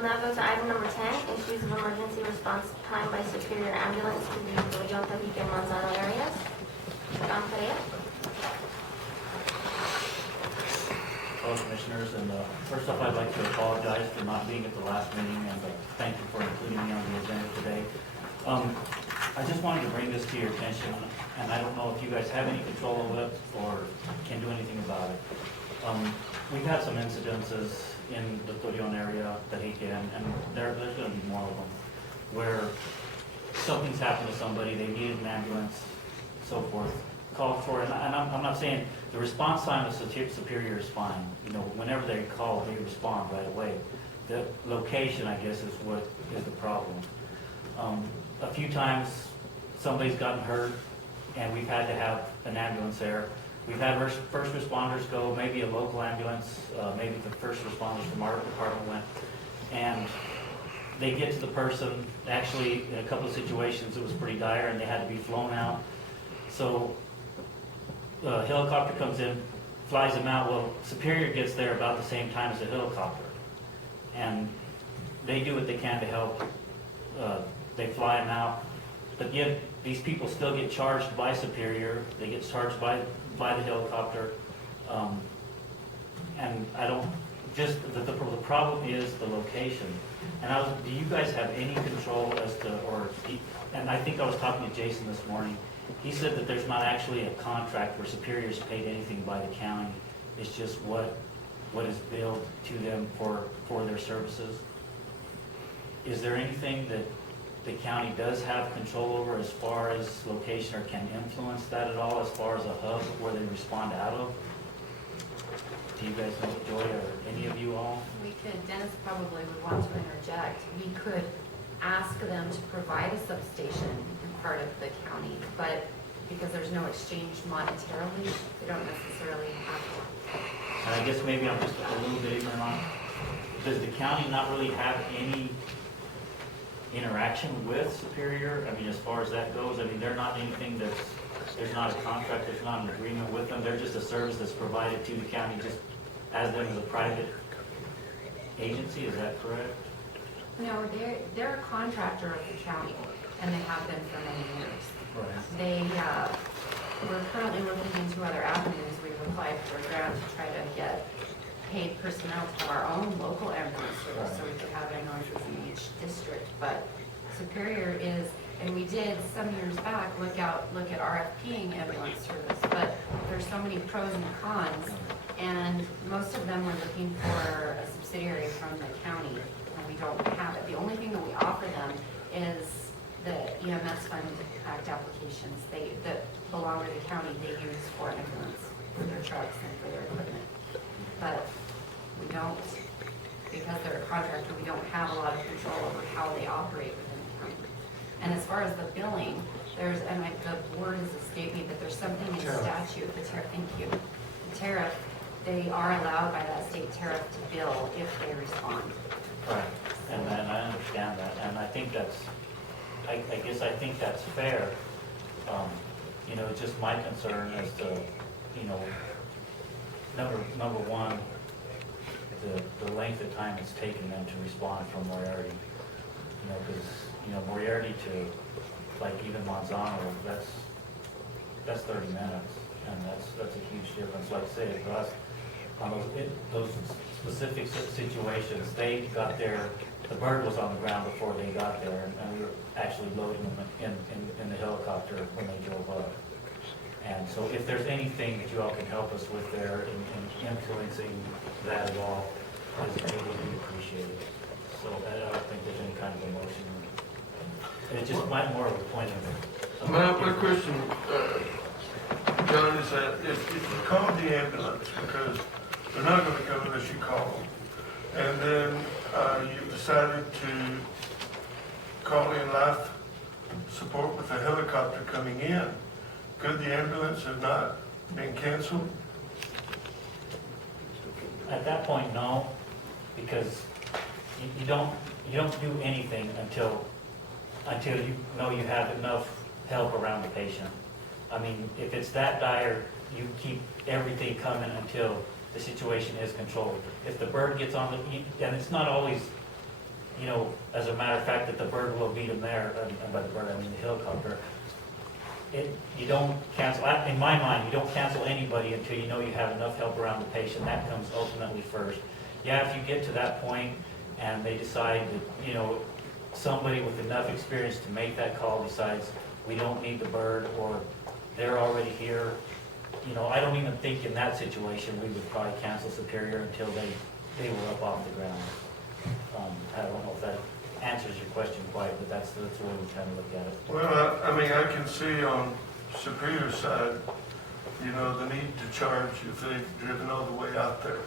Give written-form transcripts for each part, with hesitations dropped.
We'll now go to item number 10, issues of emergency response time by Superior Ambulance to the Torreance, Tajique, and Manzano areas. Don Perea. Hello, Commissioners, and first off, I'd like to apologize for not being at the last meeting, and thank you for including me on the agenda today. I just wanted to bring this to your attention, and I don't know if you guys have any control of it or can do anything about it. We've had some incidences in the Torreance area, Tajique, and there's going to be more of them, where something's happened to somebody, they needed an ambulance, so forth, called for, and I'm not saying the response time of Superior is fine. You know, whenever they call, they respond right away. The location, I guess, is what is the problem. A few times, somebody's gotten hurt, and we've had to have an ambulance there. We've had first responders go, maybe a local ambulance, maybe the first responders from our department went, and they get to the person. Actually, in a couple of situations, it was pretty dire, and they had to be flown out. So the helicopter comes in, flies them out. Well, Superior gets there about the same time as the helicopter, and they do what they can to help. They fly them out, but yet these people still get charged by Superior. They get charged by the helicopter, and I don't. Just the problem is the location. And do you guys have any control as to, and I think I was talking to Jason this morning. He said that there's not actually a contract where Superior's paid anything by the county. It's just what is billed to them for their services. Is there anything that the county does have control over as far as location, or can influence that at all as far as a hub where they respond out of? Do you guys know, Joy, or any of you all? We could, Dennis probably would want to interject. We could ask them to provide a substation in part of the county, but because there's no exchange monetarily, they don't necessarily have to. And I guess maybe I'm just a little bit ignorant on, does the county not really have any interaction with Superior? I mean, as far as that goes, I mean, they're not anything there's not a contract, there's not an agreement with them. They're just a service that's provided to the county, just as them as a private agency. Is that correct? No, they're a contractor of the county, and they have been for many years. Right. We're currently looking into other avenues. We've applied for a grant to try to get paid personnel to our own local ambulance service, so we could have ambulances in each district. But Superior is, and we did some years back look at RFPing ambulance service, but there's so many pros and cons, and most of them were looking for a subsidiary from the county, and we don't have it. The only thing that we offer them is the EMS Fund Act applications that belong to the county. They use for ambulance, for their trucks and for their equipment. But we don't, because they're a contractor, we don't have a lot of control over how they operate within the county. And as far as the billing, the board has escaped me, but there's something in statute, thank you, the tariff, they are allowed by that state tariff to bill if they respond. Right, and I understand that, and I think that's, I guess I think that's fair. You know, it's just my concern as to, you know, number one, the length of time it's taken them to respond from Moriarty. You know, because, you know, Moriarty to, like, even Manzano, that's 30 minutes, and that's a huge difference. Like I say, for us, on those specific situations, they got there, the bird was on the ground before they got there, and we were actually loading them in the helicopter when they drove up. And so if there's anything that you all can help us with there in influencing that at all, I would be appreciated. So I don't think there's any kind of emotion. It just might more of a point of My question, John, is that if you call the ambulance, because they're not going to come unless you call them, and then you've decided to call in life support with a helicopter coming in, could the ambulance have not been canceled? At that point, no, because you don't do anything until you know you have enough help around the patient. I mean, if it's that dire, you keep everything coming until the situation is controlled. If the bird gets on and it's not always you know, as a matter of fact, that the bird will beat them there, and by the bird, I mean the helicopter. You don't cancel, in my mind, you don't cancel anybody until you know you have enough help around the patient. That comes ultimately first. Yeah, if you get to that point and they decide that, you know, somebody with enough experience to make that call decides we don't need the bird, or they're already here, you know, I don't even think in that situation we would probably cancel Superior until they were up off the ground. I don't know if that answers your question quite, but that's the way we kind of look at it. Well, I mean, I can see on Superior side, you know, the need to charge if they've driven all the way out there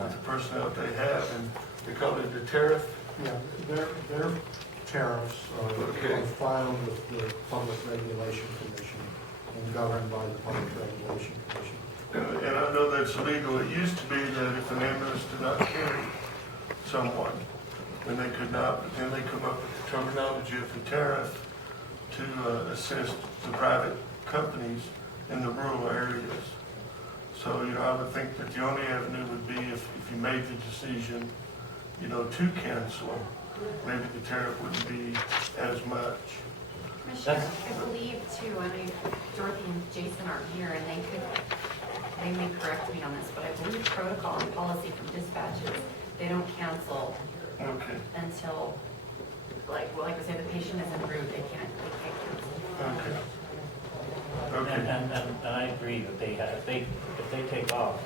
with the personnel they have, and they call it the tariff. Yeah, their tariffs Okay. are filed with the Public Regulation Commission and governed by the Public Regulation Commission. And I know that's illegal. It used to be that if an ambulance did not carry someone, then they could not, but then they come up with the terminology of the tariff to assist the private companies in the rural areas. So, you know, I would think that the only avenue would be if you made the decision, you know, to cancel, maybe the tariff wouldn't be as much. Commissioner, I believe too, I mean, Dorothy and Jason aren't here, and they may correct me on this, but I believe protocol and policy from dispatches, they don't cancel Okay, until, like I said, the patient is en route, they can't cancel. okay. And, Okay, and I agree that if they take off,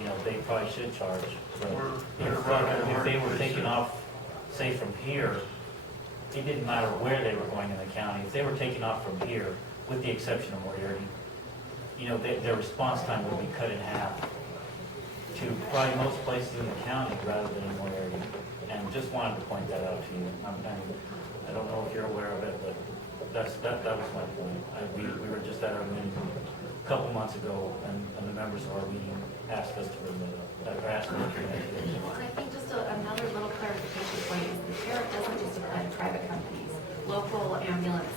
you know, they probably should charge. But if they were taking off, say from here, it didn't matter where they were going in the county. If they were taking off from here, with the exception of Moriarty, you know, their response time would be cut in half to probably most places in the county rather than in Moriarty. And just wanted to point that out to you. I don't know if you're aware of it, but that was my point. We were just at our meeting a couple months ago, and the members of our meeting asked us to bring that up, or asked me to bring that up. Well, I think just another little clarification point is the tariff doesn't just apply to private companies. Local ambulance,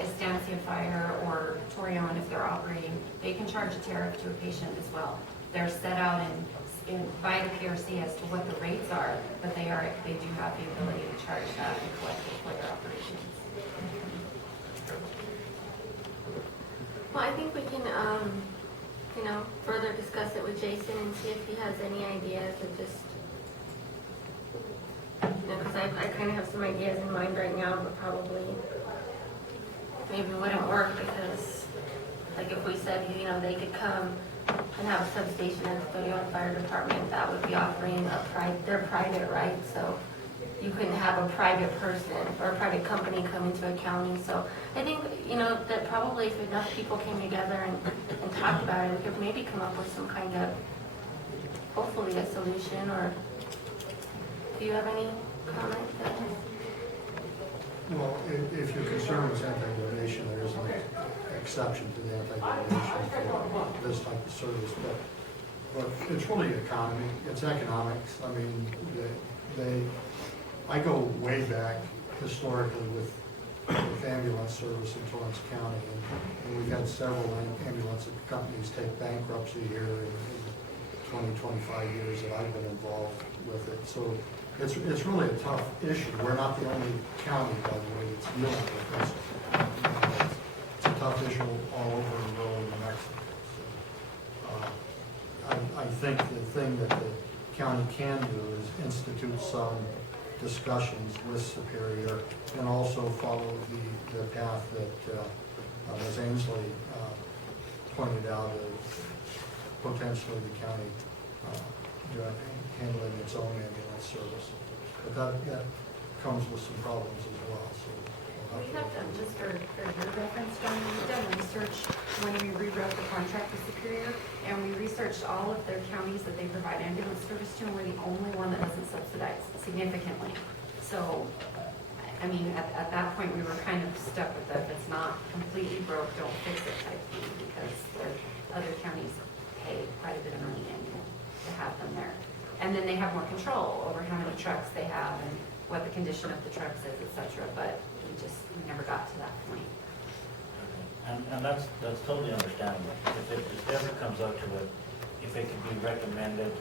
Estancia Fire or Torrance, if they're operating, they can charge a tariff to a patient as well. They're set out by the PRC as to what the rates are, but they do have the ability to charge that and collect it for their operations. Well, I think we can, you know, further discuss it with Jason and see if he has any ideas of just, you know, because I kind of have some ideas in mind right now, but probably maybe wouldn't work because, like, if we said, you know, they could come and have a substation at the Toledo Fire Department, that would be offering their private, right? So you couldn't have a private person or a private company come into a county. So I think, you know, that probably if enough people came together and talked about it, we could maybe come up with some kind of, hopefully a solution. Or do you have any comment? Well, if your concern is anti-donation, there is an exception to the anti-donation for this type of service, but it's really economy, it's economics. I mean, I go way back historically with ambulance service in Torrance County, and we've had several ambulance companies take bankruptcy here in 20, 25 years that I've been involved with it. So it's really a tough issue. We're not the only county, by the way, that's dealing with this. It's a tough issue all over rural New Mexico. So, I think the thing that the county can do is institute some discussions with Superior and also follow the path that Ms. Ainsley pointed out of potentially the county handling its own ambulance service. But that comes with some problems as well. So We have done, just for your reference, John, we've done research when we rewrote the contract with Superior, and we researched all of their counties that they provide ambulance service to, and we're the only one that doesn't subsidize significantly. So, I mean, at that point, we were kind of stuck with if it's not completely broke, don't fix it type thing, because other counties pay quite a bit of money to have them there. And then they have more control over how many trucks they have and what the condition of the trucks is, et cetera, but we never got to that point. And that's totally understandable. If it ever comes up to it, if it could be recommended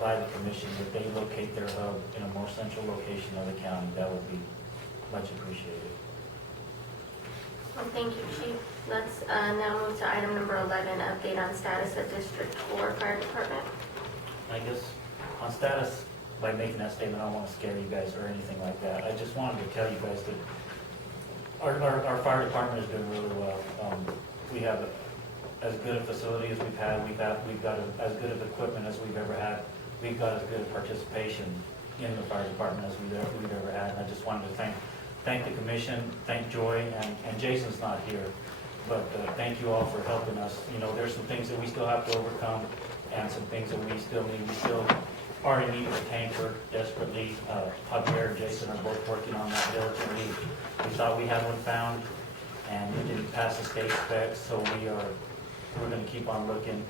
by the commission, that they locate their hub in a more central location of the county. That would be much appreciated. Well, thank you, Chief. Let's now move to item number 11, update on status of District 4 Fire Department. I guess on status, by making that statement, I don't want to scare you guys or anything like that. I just wanted to tell you guys that our fire department is doing really well. We have as good a facility as we've had. We've got as good of equipment as we've ever had. We've got as good a participation in the fire department as we've ever had. And I just wanted to thank the commission, thank Joy, and Jason's not here, but thank you all for helping us. You know, there's some things that we still have to overcome and some things that we still need. We still are in need of a tanker desperately. Javier and Jason are both working on that diligently. We thought we had one found and it didn't pass the state specs, so we're going to keep on looking.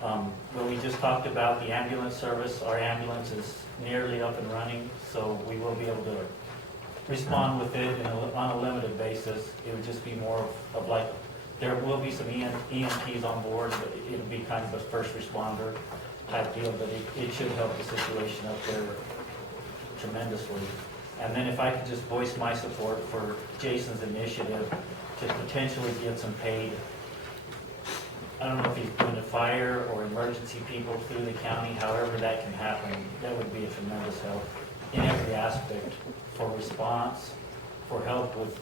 But we just talked about the ambulance service. Our ambulance is nearly up and running, so we will be able to respond with it on a limited basis. It would just be more of like, there will be some EMTs on board, but it'll be kind of a first responder type deal, but it should help the situation up there tremendously. And then if I could just voice my support for Jason's initiative to potentially get some paid, I don't know if he's doing a fire or emergency people through the county, however that can happen, that would be a tremendous help in every aspect, for response, for help with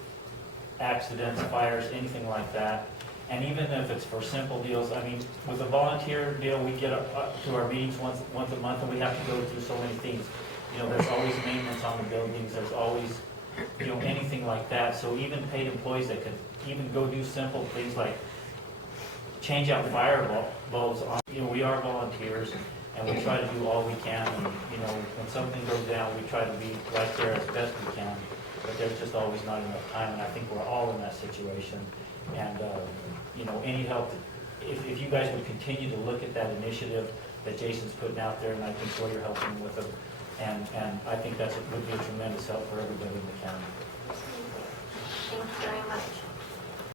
accidents, fires, anything like that. And even if it's for simple deals, I mean, with a volunteer deal, we get up to our meetings once a month, and we have to go through so many things. You know, there's always maintenance on the buildings, there's always, you know, anything like that. So even paid employees that could even go do simple things like change out fire bulbs on, you know, we are volunteers, and we try to do all we can. And, you know, when something goes down, we try to be right there as best we can. But there's just always not enough time, and I think we're all in that situation. And, you know, any help, if you guys would continue to look at that initiative that Jason's putting out there, and I think you're helping with them, and I think would be a tremendous help for everybody in the county. Thank you very much.